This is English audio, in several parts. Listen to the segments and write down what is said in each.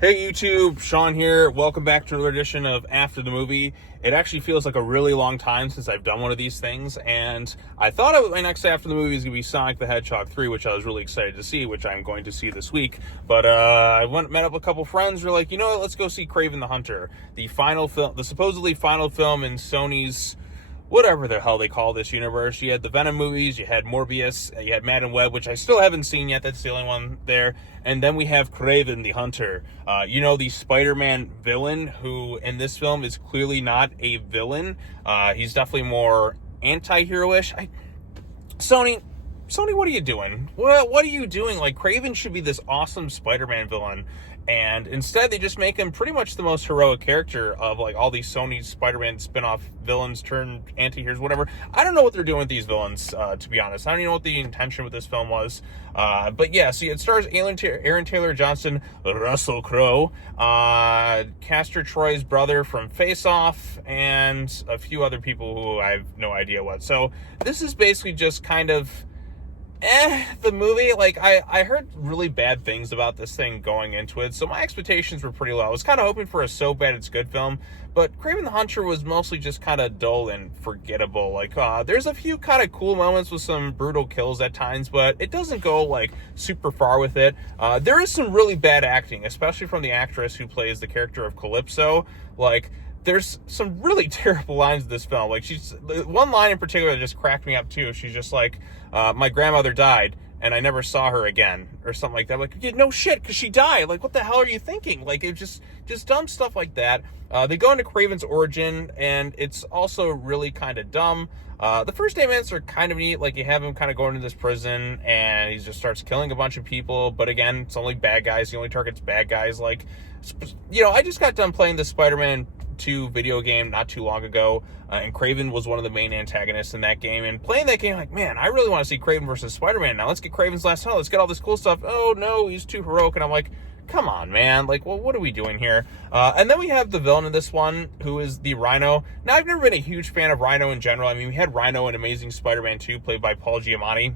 Hey YouTube, Sean here. Welcome back to another edition of After the Movie. It actually feels like a really long time since I've done one of these things, and I thought my next After the Movie was going to be Sonic the Hedgehog 3, which I was really excited to see, which I'm going to see this week. But I met up with a couple friends who were like, you know what, let's go see Kraven the Hunter, the supposedly final film in Sony's whatever the hell they call this universe. You had the Venom movies, you had Morbius, you had Madden Web, which I still haven't seen yet. That's the only one there. And then we have Kraven the Hunter. The Spider-Man villain, who in this film is clearly not a villain. He's definitely more anti-hero-ish. Sony, what are you doing? What are you doing? Like, Kraven should be this awesome Spider-Man villain, and instead they just make him pretty much the most heroic character of like all these Sony Spider-Man spin-off villains turned anti-heroes, whatever. I don't know what they're doing with these villains, to be honest. I don't even know what the intention with this film was. But yeah, see, it stars Aaron Taylor Johnson, Russell Crowe, Castor Troy's brother from Face Off, and a few other people who I have no idea what. So this is basically just kind of the movie. Like, I heard really bad things about this thing going into it, so my expectations were pretty low. I was kind of hoping for a so bad it's good film, but Kraven the Hunter was mostly just kind of dull and forgettable. Like, there's a few kind of cool moments with some brutal kills at times, but it doesn't go like super far with it. There is some really bad acting, especially from the actress who plays the character of Calypso. Like, there's some really terrible lines in this film. Like, one line in particular that just cracked me up too. She's just like, my grandmother died and I never saw her again, or something like that. Like, yeah, no shit, because she died. Like, what the hell are you thinking? Like, it just dumb stuff like that. They go into Kraven's origin, and it's also really kind of dumb. The first 8 minutes are kind of neat. Like, you have him kind of going to this prison, and he just starts killing a bunch of people. But again, it's only bad guys. He only targets bad guys. Like, I just got done playing the Spider-Man 2 video game not too long ago, and Kraven was one of the main antagonists in that game. And playing that game, like, man, I really want to see Kraven versus Spider-Man now. Let's get Kraven's last hunt. Let's get all this cool stuff. Oh no, he's too heroic. And I'm like, come on, man. Like, well, what are we doing here? And then we have the villain in this one, who is the Rhino. Now, I've never been a huge fan of Rhino in general. I mean, we had Rhino in Amazing Spider-Man 2, played by Paul Giamatti,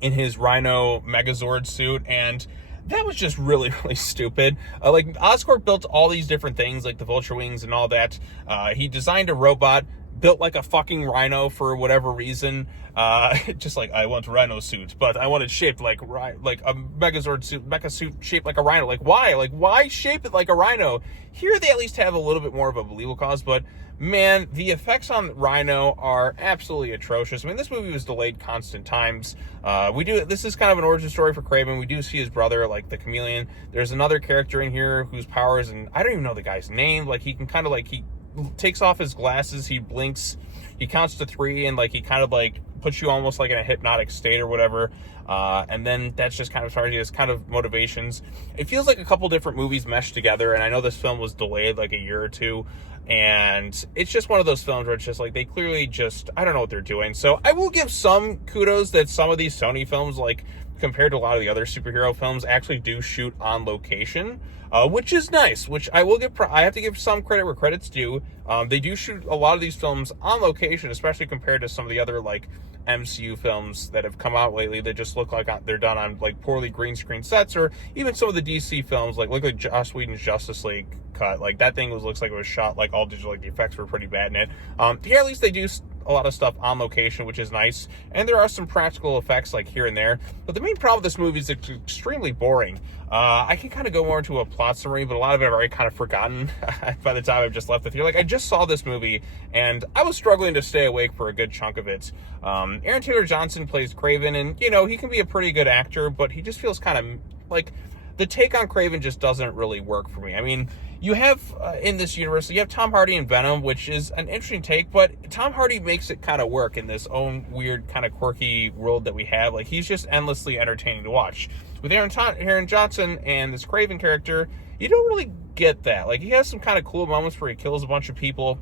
in his Rhino Megazord suit, and that was just really, really stupid. Like, Oscorp built all these different things, like the Vulture Wings and all that. He designed a robot, built like a fucking rhino for whatever reason. Just like, I want rhino suit, but I want it shaped like a Megazord suit, mecha suit shaped like a rhino. Like, why? Like, why shape it like a rhino? Here they at least have a little bit more of a believable cause, but man, the effects on Rhino are absolutely atrocious. I mean, this movie was delayed constant times. This is kind of an origin story for Kraven. We do see his brother, like the Chameleon. There's another character in here whose powers, and I don't even know the guy's name. Like, he can kind of like, he takes off his glasses, he blinks, he counts to 3, and like, he kind of like puts you almost like in a hypnotic state or whatever. And then that's just kind of starting his kind of motivations. It feels like a couple different movies meshed together, and I know this film was delayed like a year or two, and it's just one of those films where it's just like, they clearly just, I don't know what they're doing. So I will give some kudos that some of these Sony films, like compared to a lot of the other superhero films, actually do shoot on location, which is nice, which I will give, I have to give some credit where credit's due. They do shoot a lot of these films on location, especially compared to some of the other like MCU films that have come out lately that just look like they're done on like poorly green screen sets, or even some of the DC films like Joss Whedon's Justice League cut. Like, that thing looks like it was shot like all digital. Like, the effects were pretty bad in it. Here at least they do a lot of stuff on location, which is nice, and there are some practical effects like here and there. But the main problem with this movie is it's extremely boring. I can kind of go more into a plot summary, but a lot of it I've already kind of forgotten by the time I've just left with you. Like, I just saw this movie, and I was struggling to stay awake for a good chunk of it. Aaron Taylor Johnson plays Kraven, and, he can be a pretty good actor, but he just feels kind of like, the take on Kraven just doesn't really work for me. I mean, you have, in this universe, you have Tom Hardy in Venom, which is an interesting take, but Tom Hardy makes it kind of work in this own weird, kind of quirky world that we have. Like, he's just endlessly entertaining to watch. With Aaron Johnson and this Kraven character, you don't really get that. Like, he has some kind of cool moments where he kills a bunch of people.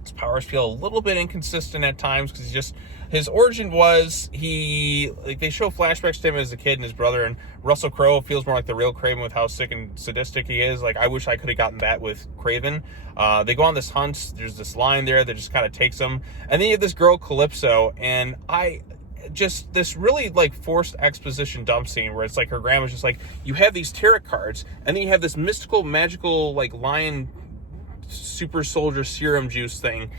His powers feel a little bit inconsistent at times, because his origin was, they show flashbacks to him as a kid and his brother, and Russell Crowe feels more like the real Kraven with how sick and sadistic he is. Like, I wish I could have gotten that with Kraven. They go on this hunt. There's this line there that just kind of takes them. And then you have this girl, Calypso, and just this really like forced exposition dump scene where it's like her grandma's just like, you have these tarot cards, and then you have this mystical, magical, like lion super soldier serum juice thing,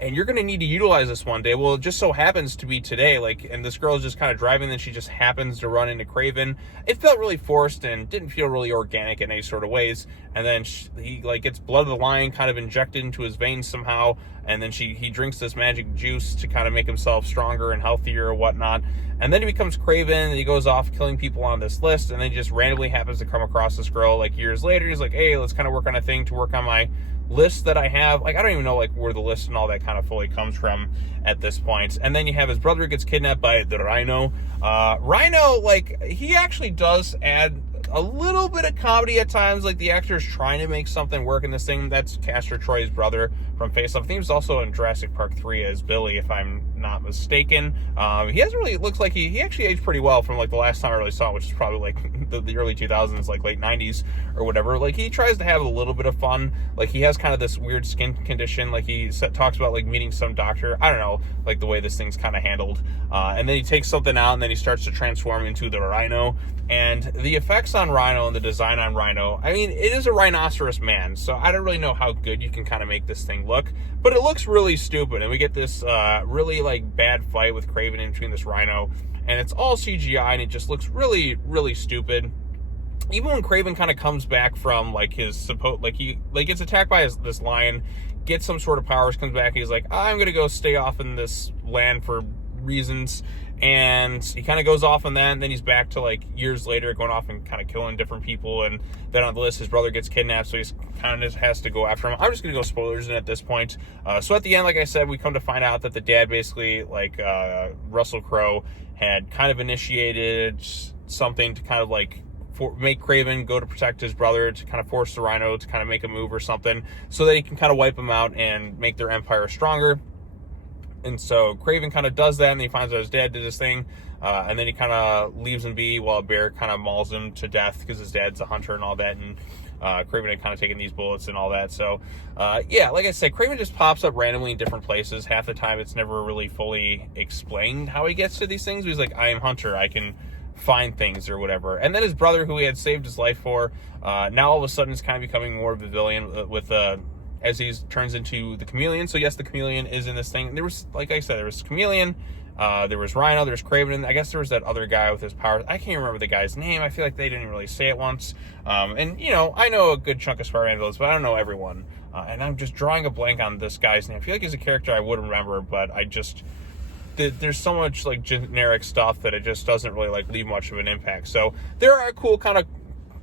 and you're going to need to utilize this one day. Well, it just so happens to be today, like, and this girl is just kind of driving, and she just happens to run into Kraven. It felt really forced and didn't feel really organic in any sort of ways. And then he like gets blood of the lion kind of injected into his veins somehow, and then he drinks this magic juice to kind of make himself stronger and healthier or whatnot. And then he becomes Kraven, and he goes off killing people on this list, and then he just randomly happens to come across this girl like years later. He's like, hey, let's kind of work on a thing to work on my list that I have. Like, I don't even know like where the list and all that kind of fully comes from at this point. And then you have his brother who gets kidnapped by the Rhino. Rhino, like, he actually does add a little bit of comedy at times. Like, the actor is trying to make something work in this thing. That's Castor Troy's brother from Face Off. I think he was also in Jurassic Park 3 as Billy, if I'm not mistaken. He hasn't really, looks like he actually aged pretty well from like the last time I really saw him, which is probably like the early 2000s, like late 90s or whatever. Like, he tries to have a little bit of fun. Like, he has kind of this weird skin condition. Like, he talks about like meeting some doctor. I don't know, like the way this thing's kind of handled. And then he takes something out, and then he starts to transform into the Rhino. And the effects on Rhino and the design on Rhino, I mean, it is a rhinoceros man, so I don't really know how good you can kind of make this thing look, but it looks really stupid. And we get this really like bad fight with Kraven in between this Rhino, and it's all CGI, and it just looks really, really stupid. Even when Kraven kind of comes back from like his he like gets attacked by this lion, gets some sort of powers, comes back, he's like, I'm gonna go stay off in this land for reasons, and he kind of goes off on that, and then he's back to like years later going off and kind of killing different people. And then on the list, his brother gets kidnapped, so he's kind of has to go after him. I'm just gonna go spoilers in at this point. So at the end, like I said, we come to find out that the dad basically, like Russell Crowe, had kind of initiated something to kind of like make Kraven go to protect his brother, to kind of force the Rhino to kind of make a move or something, so that he can kind of wipe him out and make their empire stronger. And so Kraven kind of does that, and he finds out his dad did this thing, and then he kind of leaves him be while Bear kind of mauls him to death because his dad's a hunter and all that, and Kraven had kind of taken these bullets and all that. So, yeah, like I said, Kraven just pops up randomly in different places. Half the time, it's never really fully explained how he gets to these things. He's like, I am Hunter, I can find things or whatever. And then his brother, who he had saved his life for, now all of a sudden is kind of becoming more of a villain with as he turns into the Chameleon. So yes, the Chameleon is in this thing. There was, like I said, there was Chameleon, there was Rhino, there was Kraven, and I guess there was that other guy with his powers. I can't remember the guy's name. I feel like they didn't really say it once. And, you know, I know a good chunk of Spider-Man villains, but I don't know everyone. And I'm just drawing a blank on this guy's name. I feel like he's a character I would remember, but I just... there's so much like generic stuff that it just doesn't really like leave much of an impact. So there are cool kind of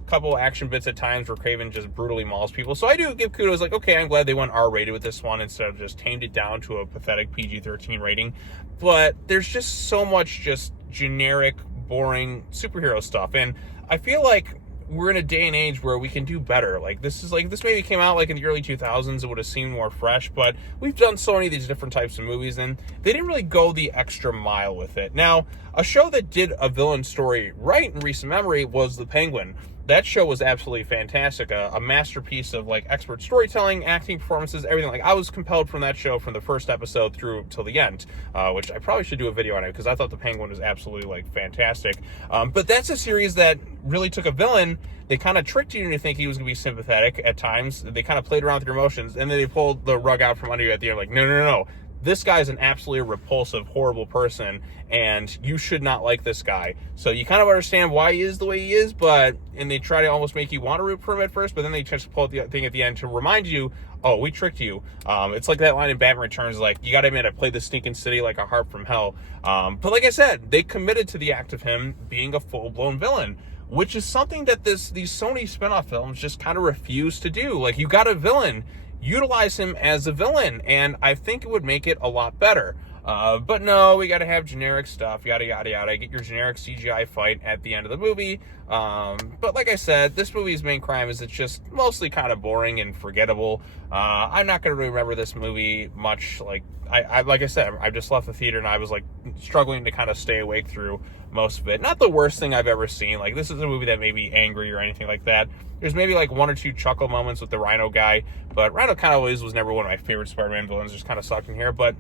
couple action bits at times where Kraven just brutally mauls people. So I do give kudos, like, okay, I'm glad they went R-rated with this one instead of just tamed it down to a pathetic PG-13 rating. But there's just so much just generic, boring superhero stuff. And I feel like we're in a day and age where we can do better. Like, this maybe came out like in the early 2000s, it would have seemed more fresh, but we've done so many of these different types of movies, and they didn't really go the extra mile with it. Now, a show that did a villain story right in recent memory was The Penguin. That show was absolutely fantastic, a masterpiece of like expert storytelling, acting performances, everything. Like, I was compelled from that show from the first episode through till the end, which I probably should do a video on it because I thought The Penguin was absolutely like fantastic. But that's a series that really took a villain. They kind of tricked you into thinking he was going to be sympathetic at times. They kind of played around with your emotions, and then they pulled the rug out from under you at the end. Like, no. This guy's an absolutely repulsive, horrible person, and you should not like this guy. So you kind of understand why he is the way he is, and they try to almost make you want to root for him at first, but then they just pull out the thing at the end to remind you, oh, we tricked you. It's like that line in Batman Returns, like, you got to admit, I played the stinking city like a harp from hell. But like I said, they committed to the act of him being a full-blown villain, which is something that these Sony spinoff films just kind of refuse to do. Like, you got a villain, utilize him as a villain, and I think it would make it a lot better. But no, we got to have generic stuff, yada, yada, yada. Get your generic CGI fight at the end of the movie. But like I said, this movie's main crime is it's just mostly kind of boring and forgettable. I'm not going to remember this movie much. Like I said, I just left the theater and I was like struggling to kind of stay awake through most of it. Not the worst thing I've ever seen. Like, this is a movie that made me angry or anything like that. There's maybe like one or two chuckle moments with the Rhino guy, but Rhino kind of always was never one of my favorite Spider-Man villains. Just kind of sucked in here, but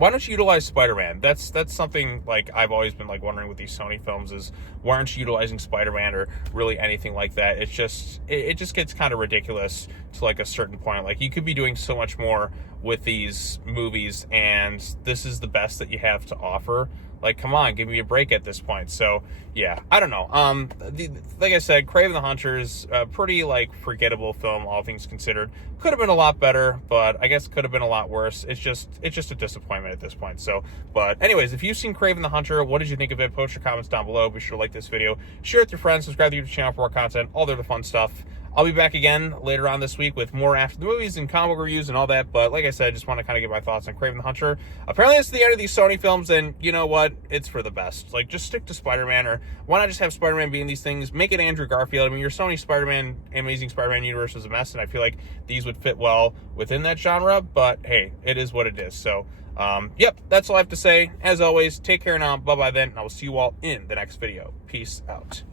why don't you utilize Spider-Man? That's something like I've always been like wondering with these Sony films is why aren't you utilizing Spider-Man or really anything like that? It's just it just gets kind of ridiculous to like a certain point. Like you could be doing so much more with these movies, and this is the best that you have to offer. Like, come on, give me a break at this point. So, yeah, I don't know. Like I said, Kraven the Hunter is a pretty, like, forgettable film, all things considered. Could have been a lot better, but I guess could have been a lot worse. It's just a disappointment at this point. So, but anyways, if you've seen Kraven the Hunter, what did you think of it? Post your comments down below. Be sure to like this video, share it with your friends, subscribe to the YouTube channel for more content, all the other fun stuff. I'll be back again later on this week with more after the movies and comic book reviews and all that. But like I said, I just want to kind of get my thoughts on Kraven the Hunter. Apparently, it's the end of these Sony films, and you know what? It's for the best. Like, just stick to Spider-Man, or why not just have Spider-Man be in these things? Make it Andrew Garfield. I mean, your Sony Spider-Man, Amazing Spider-Man universe is a mess, and I feel like these would fit well within that genre. But hey, it is what it is. So, yep, that's all I have to say. As always, take care now. Bye-bye then, and I will see you all in the next video. Peace out.